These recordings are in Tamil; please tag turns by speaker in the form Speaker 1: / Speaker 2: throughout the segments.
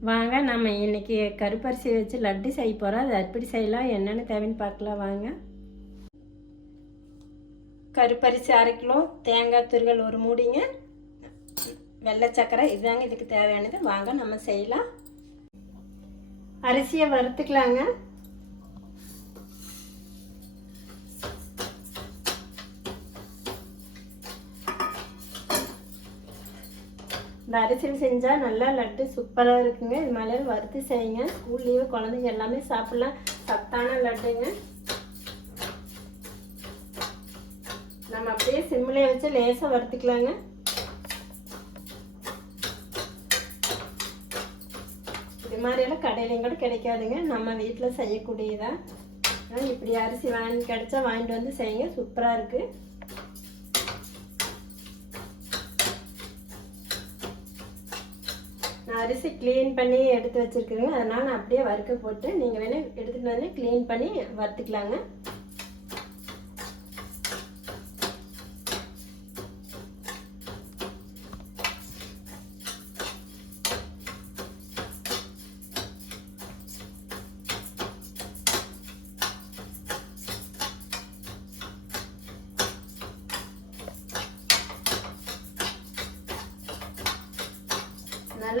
Speaker 1: வாங்க நம்ம இன்னைக்கு கருப்பரிசி வச்சு லட்டு செய்ய போகிறோம் அது எப்படி செய்யலாம் என்னென்ன தேவைன்னு பார்க்கலாம் வாங்க. கருப்பரிசி அரை கிலோ தேங்காய் துருவல் ஒரு மூடிங்க. வெள்ளை சக்கரை இதுதாங்க இதுக்கு தேவையானது. வாங்க நம்ம செய்யலாம். அரிசியை வறுத்துக்கலாங்க. இந்த அரிசியில் செஞ்சால் நல்லா லட்டு சூப்பராக இருக்குங்க. இது மேலே வறுத்து செய்யுங்க. ஸ்கூல்லேயும் குழந்தைங்க எல்லாமே சாப்பிட்லாம். சத்தான லட்டுங்க. நம்ம அப்படியே சிம்மிலே வச்சு லேசாக வறுத்துக்கலாங்க. இது மாதிரியெல்லாம் கடையிலையும் கூட கிடைக்காதுங்க. நம்ம வீட்டில் செய்யக்கூடியதான் இப்படி அரிசி வாங்கி கிடைச்சா வாங்கிட்டு வந்து செய்யுங்க. சூப்பராக இருக்குது அரிசி க்ளீன் பண்ணி எடுத்து வச்சுருக்குறேங்க அதனால் நான் அப்படியே வறுக்க போட்டு நீங்கள் வேணால் எடுத்துகிட்டு வந்து க்ளீன் பண்ணி வறுத்துக்கலாங்க.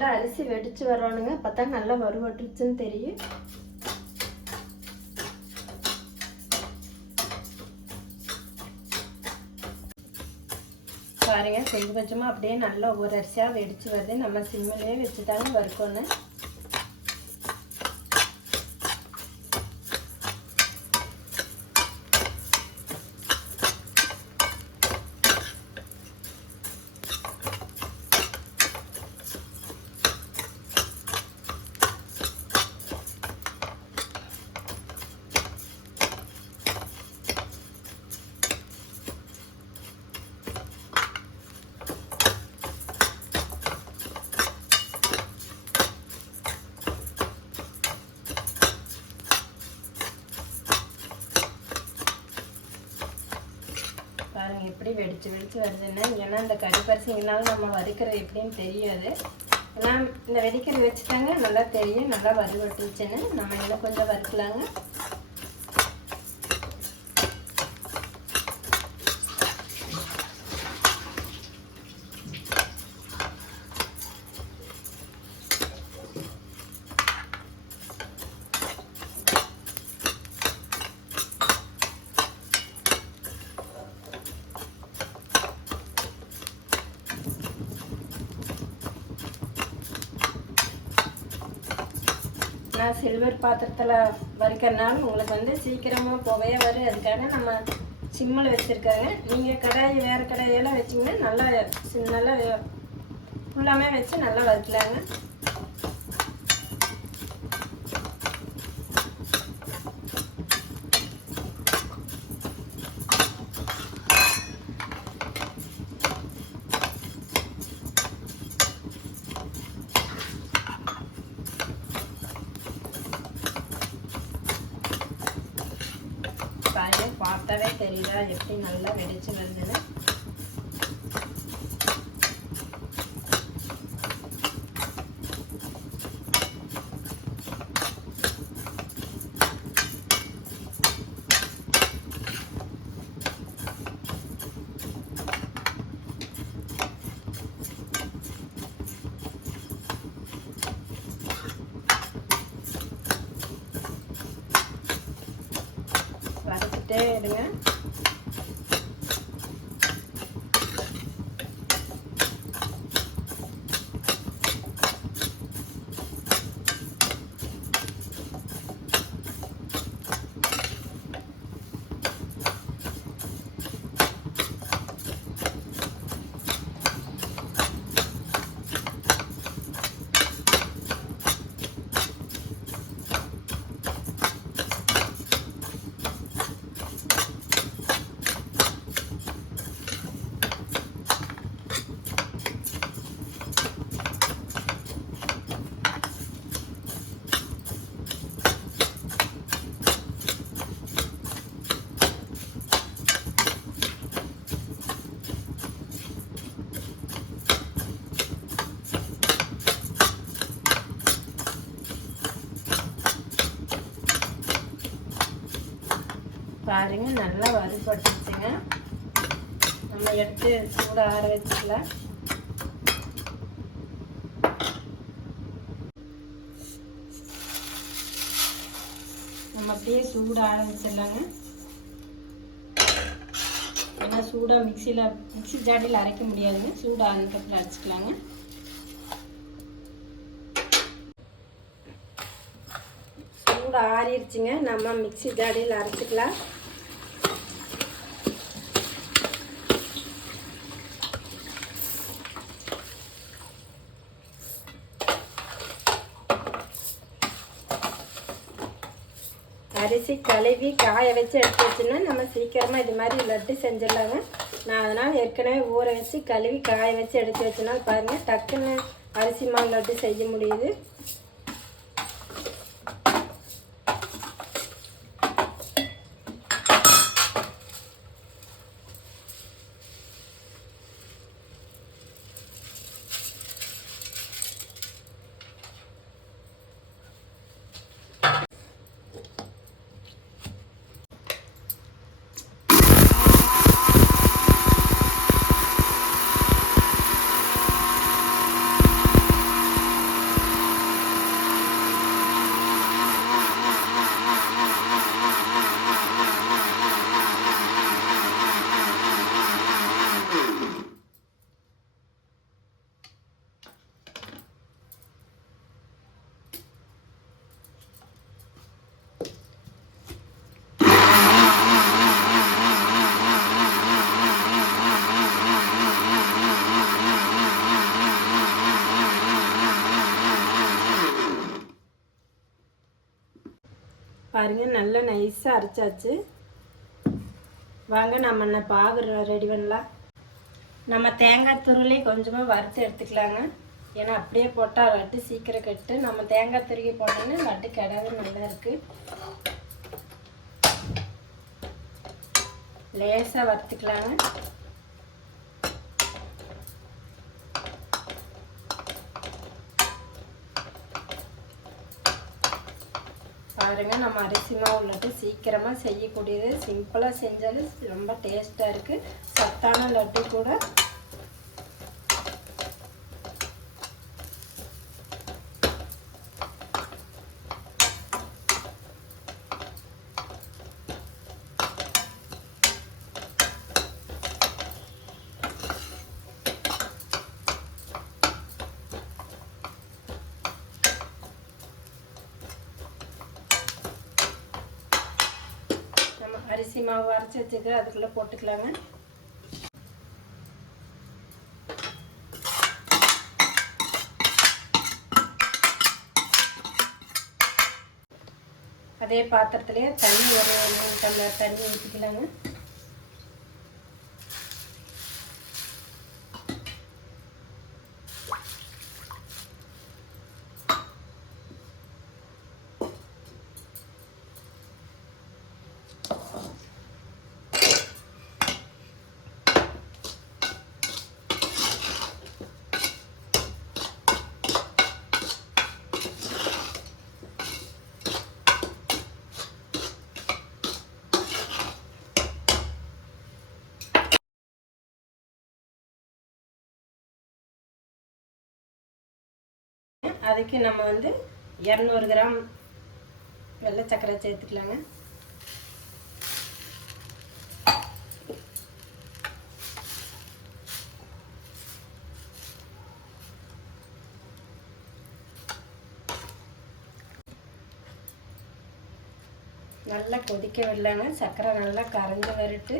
Speaker 1: நல்லா அரிசி வெடிச்சு வரணுங்க பார்த்தா நல்லா வறுவட்டுச்சுன்னு தெரியும். பாருங்க கொஞ்சம் கொஞ்சமாக அப்படியே நல்லா ஒவ்வொரு அரிசியாக வெடிச்சு வருது. நம்ம சிம்மிலே வச்சு தாங்க வறுக்கணும் பாருங்க எப்படி வெடிச்சு வெடிச்சு வருதுன்னா ஏன்னா இந்த கறிப்பரிசிங்கனால நம்ம வறுக்கிறது எப்படின்னு தெரியாது. ஏன்னா இந்த வெடிக்கிறது வச்சுட்டாங்க நல்லா தெரியும் நல்லா வறுவட்டுச்சுன்னு. நம்ம இன்னும் கொஞ்சம் வறுக்கலாங்க. நான் சில்வர் பாத்திரத்தில் வறுக்கிறனால உங்களுக்கு வந்து சீக்கிரமாக புகைய வரும் அதுக்காக நம்ம சிம்மில் வச்சுருக்காங்க. நீங்கள் கடாய் வேறு கடாயெல்லாம் வச்சிங்கன்னா நல்லா நல்லா ஃபுல்லாமே வச்சு நல்லா வறுக்கலாங்க பாருங்க பார்த்தாவே தெரியுதா நல்லா வெடிச்சு வந்து பாருங்க நல்லா வறுபட்டுச்சுங்க நம்ம எடுத்து சூட ஆற வச்சுக்கலாம். நம்ம அப்படியே சூட ஆற வச்சிடலாங்க. ஏன்னா சூடாக மிக்சியில் மிக்சி ஜாடியில் அரைக்க முடியாதுங்க. சூடாக ஆனதுக்கப்புறம் அரைச்சிக்கலாங்க. சூடு ஆறிடுச்சுங்க. நம்ம மிக்சி ஜாடியில் அரைச்சிக்கலாம். அரிசி கழுவி காய வச்சு எடுத்து வச்சுன்னா நம்ம சீக்கிரமாக இது மாதிரி லட்டு செஞ்சிடலாங்க. நான் அதனால் ஏற்கனவே ஊற வச்சு கழுவி காய வச்சு எடுத்து வச்சுனா பாருங்கள் டக்குன்னு அரிசி மாவு லட்டு செய்ய முடியுது. பாருங்கள் நல்லா நைஸாக அரைச்சாச்சு. வாங்க நம்ம என்ன பாகு ரெடி பண்ணலாம். நம்ம தேங்காய் துருளி கொஞ்சமாக வறுத்து எடுத்துக்கலாங்க. ஏன்னா அப்படியே போட்டால் லட்டு சீக்கிரம் கெட்டு. நம்ம தேங்காய் துருகி போட்டோன்னா லட்டு கிடாது நல்லா இருக்குது லேசாக வறுத்துக்கலாங்க. பாருங்கள் நம்ம அரிசி மாவு லட்டு சீக்கிரமாக செய்யக்கூடியது. சிம்பிளாக செஞ்சாலும் ரொம்ப டேஸ்ட்டாக இருக்குது சத்தான லட்டு கூட நம்ம அரிசி மாவு அரைச்சி வச்சுக்க அதுக்குள்ளே போட்டுக்கலாங்க. அதே பாத்திரத்துலேயே தண்ணி ஒரு மூணு டம்ளர் தண்ணி ஊற்றிக்கலாங்க அதுக்கு நம்ம வந்து இரநூறு கிராம் வெள்ளை சர்க்கரை சேர்த்துக்கலாங்க. நல்லா கொதிக்க விடலாங்க. சர்க்கரை நல்லா கரைஞ்சி வரட்டு.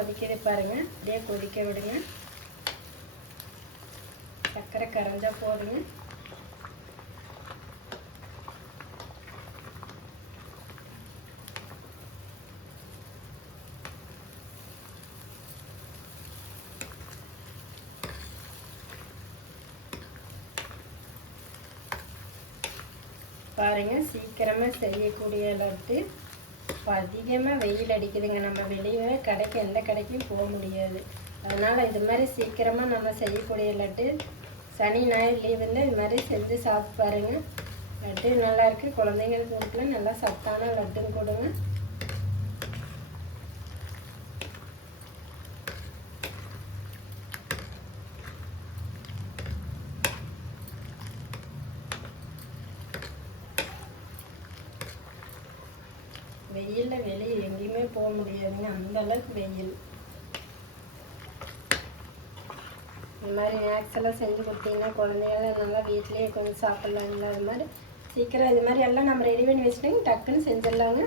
Speaker 1: கொதிக்குது பாருங்க. அப்படியே கொதிக்க விடுங்க. சர்க்கரை கரைஞ்சா போதுங்க. பாருங்க சீக்கிரமாக செய்யக்கூடிய லட்டு. இப்போ அதிகமாக வெயில் அடிக்குதுங்க. நம்ம வெளியே கடைக்கு எந்த கடைக்கும் போக முடியாது. அதனால் இது மாதிரி சீக்கிரமாக நம்ம செய்யக்கூடிய லட்டு சனி ஞாயிறு லீவில் இது மாதிரி செஞ்சு சாப்பிட்டு பாருங்க. லட்டு நல்லாயிருக்கு குழந்தைங்களுக்கு கொடுக்கலாம் நல்லா சத்தான லட்டுன்னு கொடுங்க வெயிலில் வெளியே எங்கேயுமே போக முடியாதுங்க. அந்த அளவுக்கு வெயில். இந்த மாதிரி ஸ்நாக்ஸ் எல்லாம் செஞ்சு கொடுத்தீங்கன்னா குழந்தைங்க நல்லா வீட்லேயே கொஞ்சம் சாப்பிட்லாங்களா அது மாதிரி சீக்கிரம் இது மாதிரி எல்லாம் நம்ம ரெடி பண்ணி வச்சுட்டோங்க டக்குன்னு செஞ்சிடலாங்க.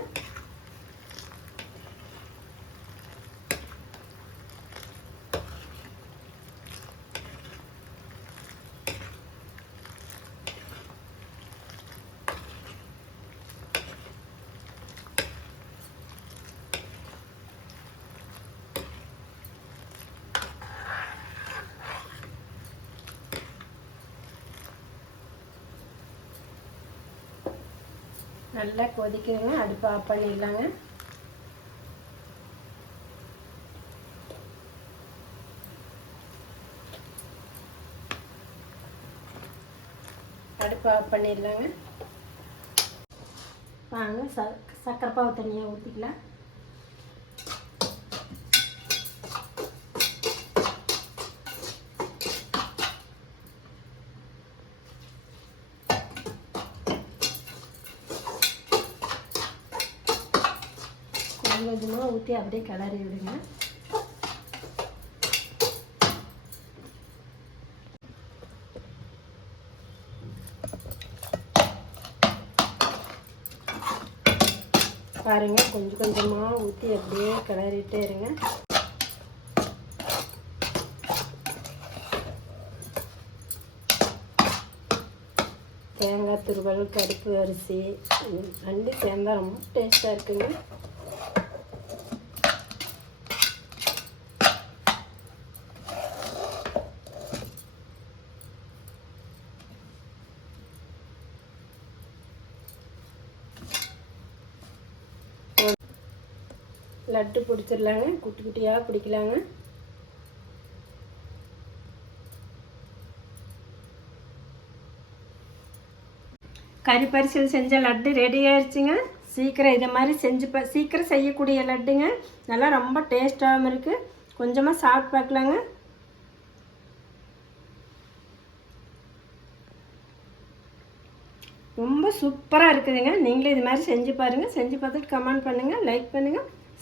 Speaker 1: நல்லா கொதிக்குதுங்க அடுப்பு ஆஃப் பண்ணிடலாங்க. அடுப்பு ஆஃப் பண்ணிடலாங்க. வாங்க ச சக்கரை பாவு தண்ணியை ஊற்றிக்கலாம் கொஞ்சம் கொஞ்சமாக ஊற்றி அப்படியே கிளறி விடுங்க. பாருங்க கொஞ்சம் கொஞ்சமாக ஊற்றி அப்படியே கிளறிட்டே இருங்க. தேங்காய் துருவல் கருப்பு அரிசி ரெண்டு சேர்ந்தா ரொம்ப டேஸ்ட்டாக இருக்குங்க. லட்டு பிடிச்சிடலாங்க. குட்டி குட்டியாக பிடிக்கலாங்க. கறி பரிசல் செஞ்ச லட்டு ரெடி ஆயிடுச்சுங்க சீக்கிரம் இதை மாதிரி செஞ்சு ப சீக்கிரம் செய்யக்கூடிய லட்டுங்க. நல்லா ரொம்ப டேஸ்ட்டாகவும் இருக்குது கொஞ்சமாக சாப்பிட்டு பார்க்கலாங்க ரொம்ப சூப்பராக இருக்குதுங்க. நீங்களும் இது மாதிரி செஞ்சு பாருங்கள் செஞ்சு பார்த்துட்டு கமெண்ட் பண்ணுங்கள் லைக் பண்ணுங்கள்